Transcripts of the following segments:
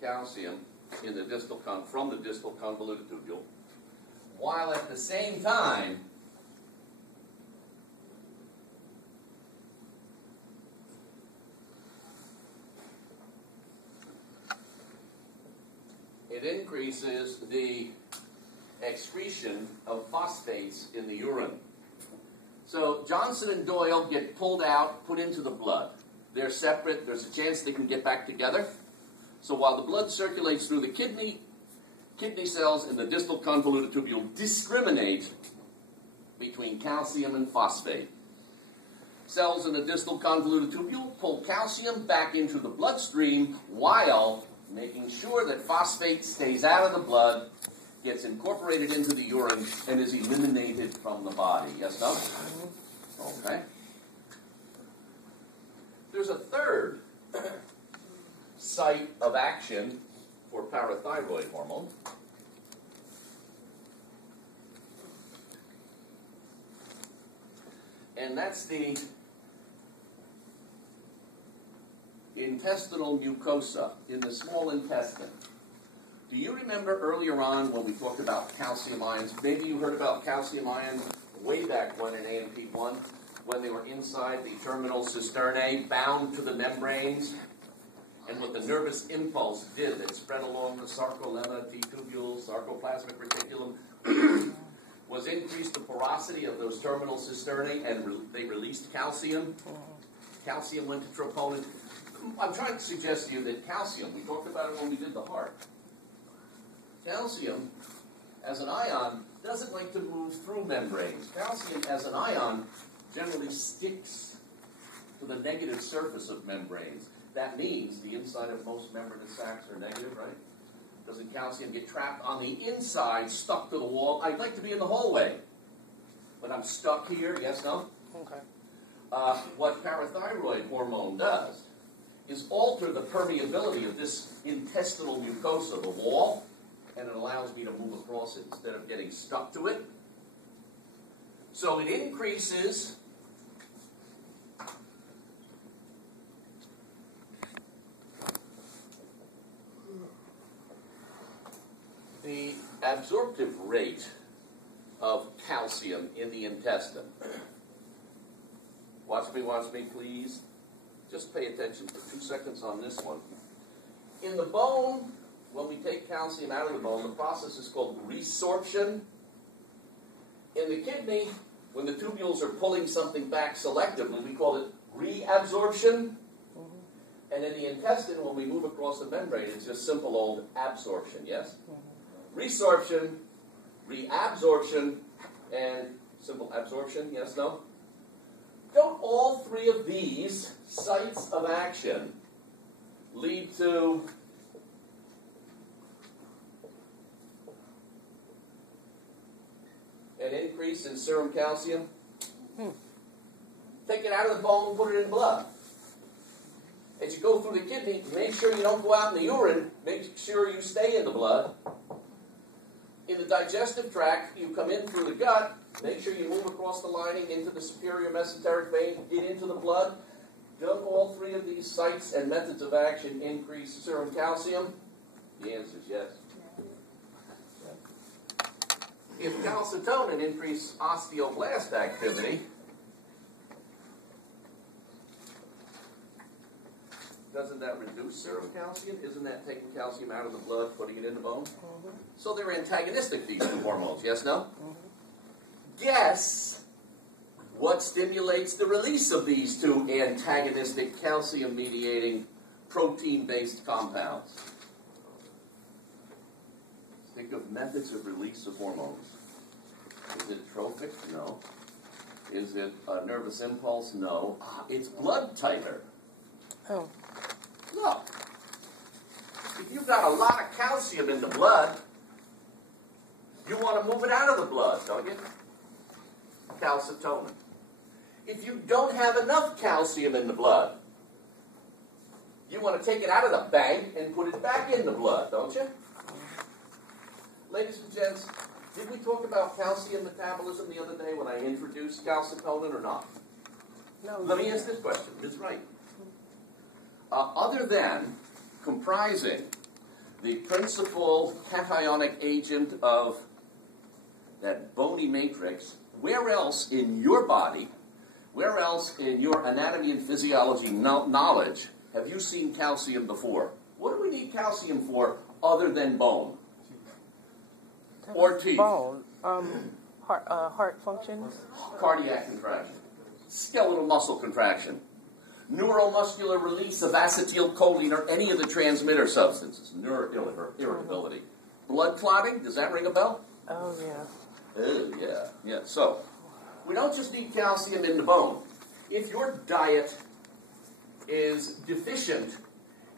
calcium in the from the distal convoluted tubule, while at the same time it increases the excretion of phosphates in the urine. So Johnson and Doyle get pulled out, put into the blood. They're separate. There's a chance they can get back together. So while the blood circulates through the kidney cells in the distal convoluted tubule discriminate between calcium and phosphate. Cells in the distal convoluted tubule pull calcium back into the bloodstream while making sure that phosphate stays out of the blood, gets incorporated into the urine, and is eliminated from the body. Yes, no? Okay. There's a third site of action for parathyroid hormone. And that's the intestinal mucosa in the small intestine. Do you remember earlier on when we talked about calcium ions? Maybe you heard about calcium ions way back when in AMP1, when they were inside the terminal cisternae, bound to the membranes, and what the nervous impulse did, it spread along the sarcolemma, T-tubule, sarcoplasmic reticulum, was increase the porosity of those terminal cisternae, and they released calcium. Calcium went to troponin. I'm trying to suggest to you that calcium, we talked about it when we did the heart. Calcium, as an ion, doesn't like to move through membranes. Calcium, as an ion, generally sticks to the negative surface of membranes. That means the inside of most membranous sacs are negative, right? Doesn't calcium get trapped on the inside, stuck to the wall? I'd like to be in the hallway, but I'm stuck here. Yes, no? Okay. What parathyroid hormone does is alter the permeability of this intestinal mucosa, the wall, and it allows me to move across it instead of getting stuck to it. So it increases the absorptive rate of calcium in the intestine. Watch me, please. Just pay attention for 2 seconds on this one. In the bone, when we take calcium out of the bone, the process is called resorption. In the kidney, when the tubules are pulling something back selectively, we call it reabsorption. And in the intestine, when we move across the membrane, it's just simple old absorption, yes? Resorption, reabsorption, and simple absorption, yes, no? Don't all three of these sites of action lead to an increase in serum calcium? Take it out of the bone and put it in the blood. As you go through the kidney, make sure you don't go out in the urine. Make sure you stay in the blood. In the digestive tract, you come in through the gut. Make sure you move across the lining into the superior mesenteric vein, get into the blood. Don't all three of these sites and methods of action increase serum calcium? The answer is yes. If calcitonin increases osteoblast activity, doesn't that reduce serum calcium? Isn't that taking calcium out of the blood, putting it in the bone? So they're antagonistic, these two hormones, yes, no? Guess what stimulates the release of these two antagonistic calcium-mediating protein-based compounds? Think of methods of release of hormones. Is it trophic? No. Is it a nervous impulse? No. It's blood titer. Oh. Look, if you've got a lot of calcium in the blood, you want to move it out of the blood, don't you? Calcitonin. If you don't have enough calcium in the blood, you want to take it out of the bank and put it back in the blood, don't you? Ladies and gents, did we talk about calcium metabolism the other day when I introduced calcitonin or not? No. Let me ask this question. It's right. Other than comprising the principal cationic agent of that bony matrix, where else in your body, where else in your anatomy and physiology knowledge have you seen calcium before? What do we need calcium for other than bone? Or teeth? Bone. Heart functions. Cardiac contraction. Skeletal muscle contraction. Neuromuscular release of acetylcholine or any of the transmitter substances. Irritability. Blood clotting, does that ring a bell? Oh, yeah. Oh, yeah. So, we don't just need calcium in the bone. If your diet is deficient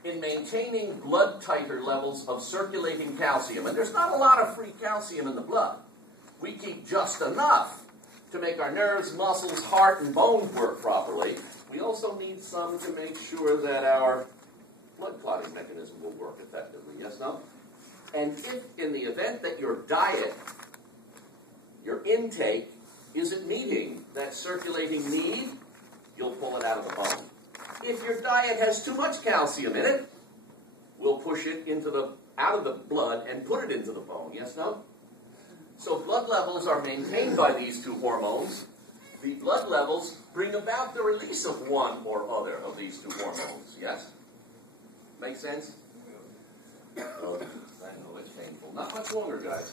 in maintaining blood titer levels of circulating calcium, and there's not a lot of free calcium in the blood, we keep just enough to make our nerves, muscles, heart, and bones work properly. We also need some to make sure that our blood clotting mechanism will work effectively. Yes, no? And if in the event that your diet, your intake, isn't meeting that circulating need, you'll pull it out of the bone. If your diet has too much calcium in it, we'll push it out of the blood and put it into the bone. Yes, no? So blood levels are maintained by these two hormones. The blood levels bring about the release of one or other of these two hormones. Yes? Make sense? Oh, I know it's painful. Not much longer, guys.